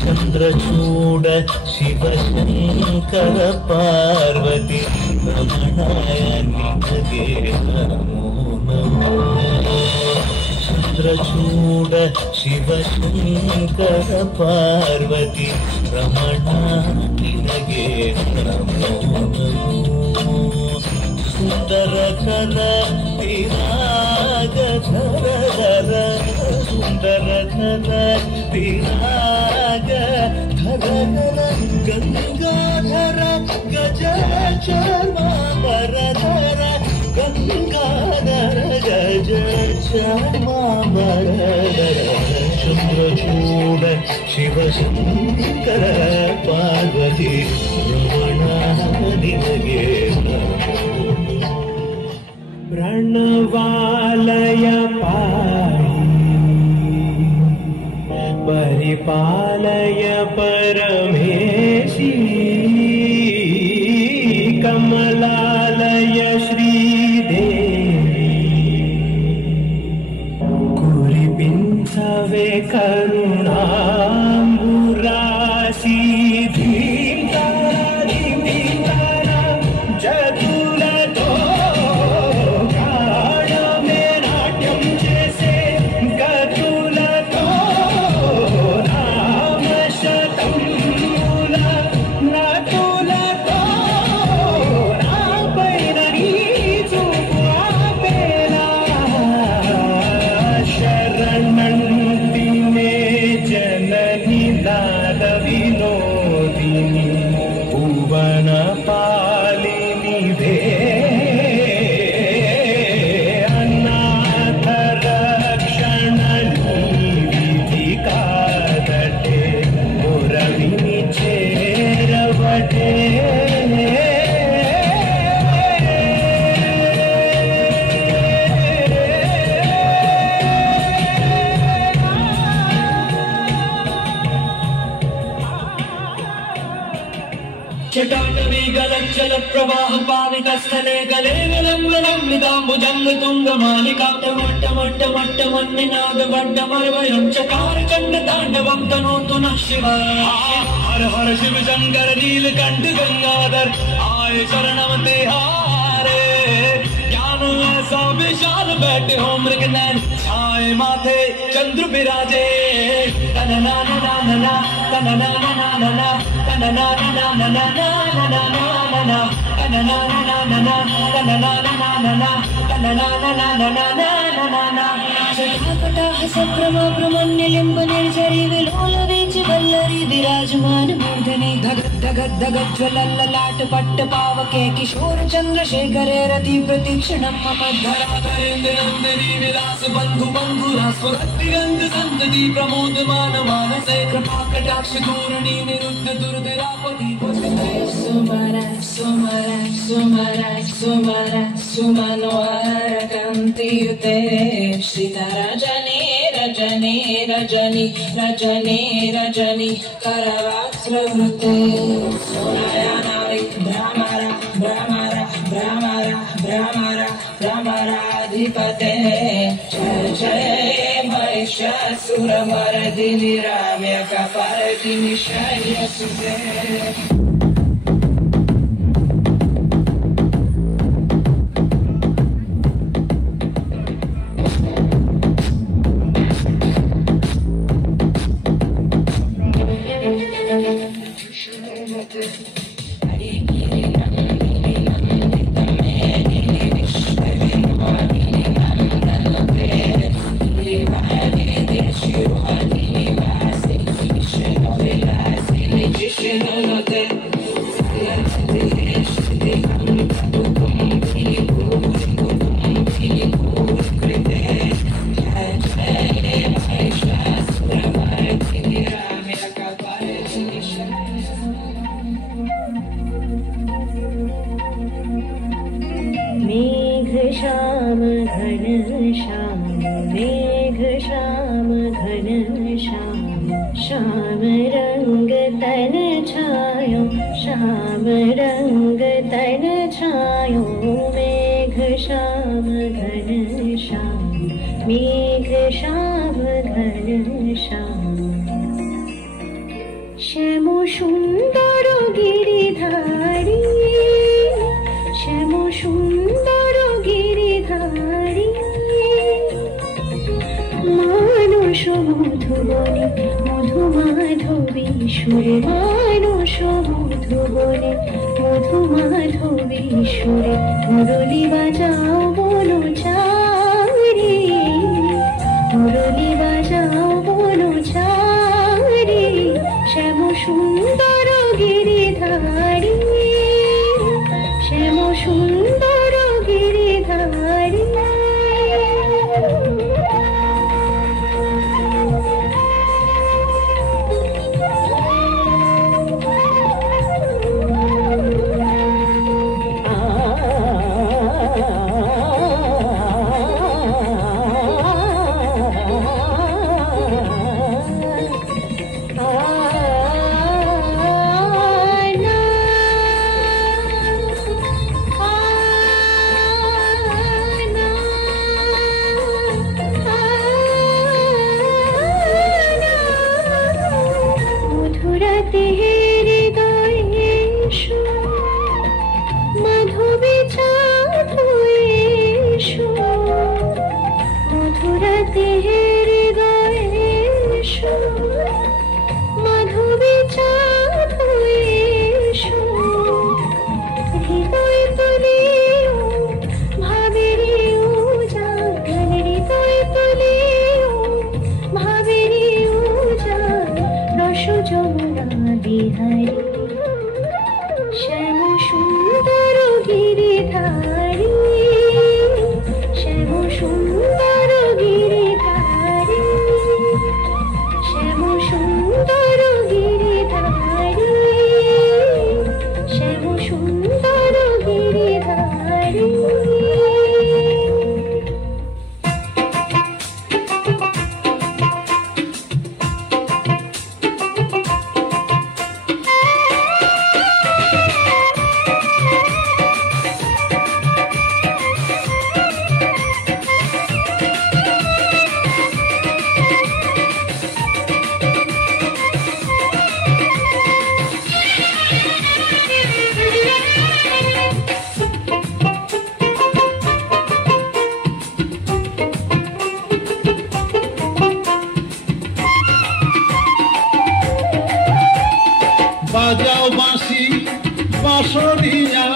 చంద్రచూడ శివ శంకర పార్వతి రమణాయ నిజగే నమో నమో. చంద్రచూడ శివ శంకర పార్వతి రమణాయ నిజగే నమో నమో. సుందరకర విరాగ ధర ధర సుందరకర విరాగ ధర ధర గంగాధర గజ చర్మాంబర ధర గంగాధర గజ చర్మాంబర ధర. చంద్రచూడ శివ శంకర పార్వతి రమణ నినగే प्रणवालय पाहि परिपालय परमेशी कमलालय श्रीदेवी कुरिपिंचवे करुणाम्बुराशि धींतारा धींतारा जदुलतो चटाटवी गलज्जल प्रवाह पावितस्थले गले विलम्बलम्बिताम्बुजङ्ग तुङ्गमालिका टमट्टमट्टमट्टमन्निनादवड्डमर्वयं चकार चण्ड ताण्डवं तनोतु नः शिवः. हर हर शिव शंकर नीलकंठ गंगाधर आए शरणम तिहारे. ज्ञान ऐसा विशाल बैठे हो मृगनयन छाए माथे चंद्र विराजे. तनना नना नना तनना नना नना तनना नना नना नना नना तनना नना नना तनना नना नना तनना नना नना नना नना. जटाकटाह सप्रमा ब्रह्मण्यलिम्ब निर्झरी विलोल वीच वल्लरी विराजमान मूर्धनि धगत धगत धगत ज्वलल्ललाट पट्ट पावके किशोर चंद्रशेखरे रति प्रतीक्षणं मम धराधरेन्द्र नंदिनी विलास बंधु बंधुरास्वगंध संतति प्रमोदमान मानसे कृपा कटाक्ष धोरणी निरुद्ध दुर्धरापति. सुमरा सुमरा सुमरा सुमरा सुमनोहर कांतियुते श्रिता रजनी रजनी रजनी रजनी रजनी करवास्त्रवृते. सुनयनारि भ्रमरा भ्रमरा भ्रमरा भ्रमरा भ्रमराधिपते. जय जय महिषासुरमर्दिनि रम्यकपर्दिनि शैलसुते. मेघ श्याम घन श्याम मेघ श्याम घन श्याम श्याम रंग तन छायो श्याम रंग तन छायो मेघ श्याम घन श्याम मेघ श्याम घन श्याम श्याम सुंदर गिरिधारी श्याम सुंदर गिरिधारी मानुष मधुबने मधु माधवी সুরে মানস মধুবনে মধু মাধবী সুরে মুরলি বাজাও বলো ছাড়ি মুরলি বাজাও বলো ছাড়ি শ্যাম সুন্দর গিরিধারী শ্যাম সুন্দর গিরিধারী শ্যাম সুন্দর গিরিধারী শ্যাম সুন্দর গিরিধারী শ্যাম সুন্দর গিরিধারী শ্যাম সুন্দর গিরিধারী বাজাও বাঁশি বাঁশরিয়া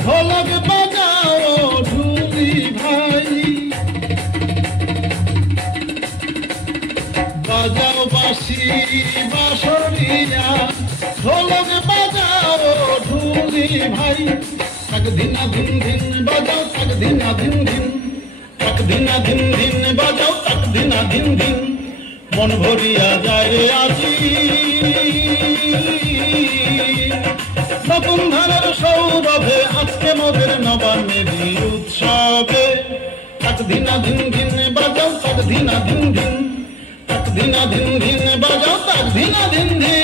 ঢোলক বাজাও ঢুলি ভাই বাজাও বাঁশি বাঁশরিয়া ঢোলক বাজাও ঢুলি ভাই তাক ধিনা ধিন ধিন বাজাও তাক ধিনা ধিন ধিন তাক ধিনা ধিন ধিন বাজাও তাক ধিনা ধিন ধিন মন ভরিয়া যায় রে আজি নতুন ধানের সৌরভে আজকে মোদের নবান্নের উৎসবে তাক ধিনা ধিন ধিন বাজাও তাক ধিনা ধিন ধিন তাক ধিনা ধিন ধিন বাজাও তাক ধিনা ধিন ধিন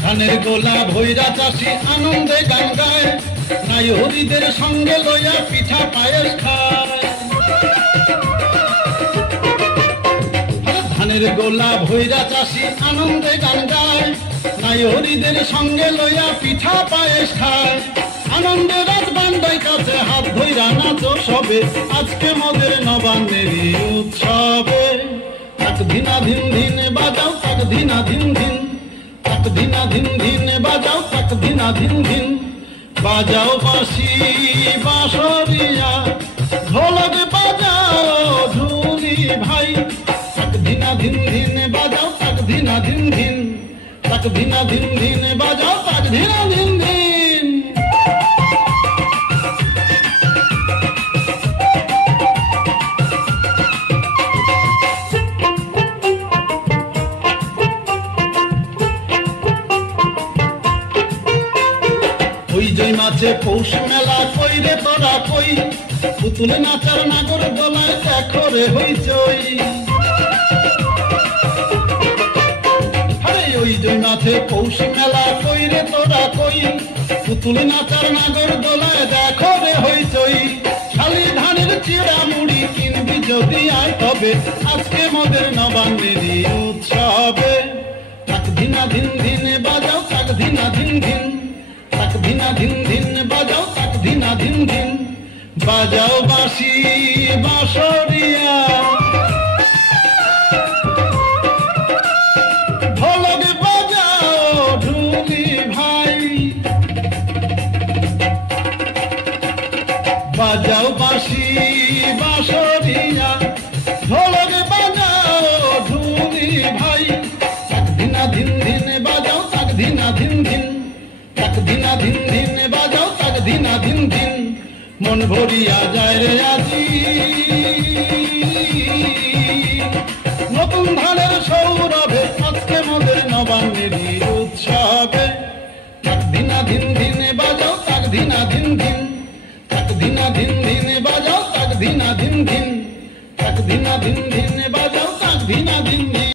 ধানের গোলা ভৈরা চাষি আনন্দে গান গায় নাই হরিদের সঙ্গে লইয়া পিঠা পায়েস খায় ধানের গোলা ভৈরা চাষি আনন্দে গান গায় নাই হরিদের সঙ্গে লইয়া পিঠা পায়েস খায় আনন্দে রাত বান্দাই কাছে হাত ধইরা নাচো সবে আজকে মোদের নবান্নের উৎসবে তাক ধিনা ধিন ধিন বাজাও তাক ধিনা ধিন ধিন তাক ধিনা ধিন ধিন বাজাও তাক ধিনা ধিন ধিন বাজাও বাঁশি বাঁশরিয়া ঢোলক বাজাও ঢুলি ভাই তাক ধিনা ধিন ধিন বাজাও তাক ধিনা ধিন ধিন বাজাও তাক ধিনা ধিন ধিন। ওই জয় মাছে পৌষ মেলা কই রে তোরা কই, পুতুল নাচার নাগর দোলায় দেখো রে হইচই। ওই জয় মাছে পৌষ মেলা কই রে তোরা কই, পুতুল নাচার নাগর দোলায় দেখো রে হইচই। খালি ধানের চিড়া মুড়ি কিনবি যদি আয় তবে, আজকে মোদের নবান্নেরই উৎসবে। তাক ধিনা ধিন ধিন বাজাও তাক ধিনা ধিন ধিন, তাক ধিনা ধিন ধিন বাজাও তাক ধিনা ধিন ধিন। বাজাও বাঁশি বাঁশরিয়া, ঢোলক বাজাও ঢুলি ভাই। বাজাও বাঁশি বাঁশরিয়া, ঢোলক বাজাও ঢুলি ভাই। তাক ধিনা ধিন ধিন বাজাও তাক ধিনা ধিন ধিন, তাক ধিনা ধিন ধিন বাজাও তাক ধিনা ধিন ধিন। মন ভরিয়া যায় রে আজি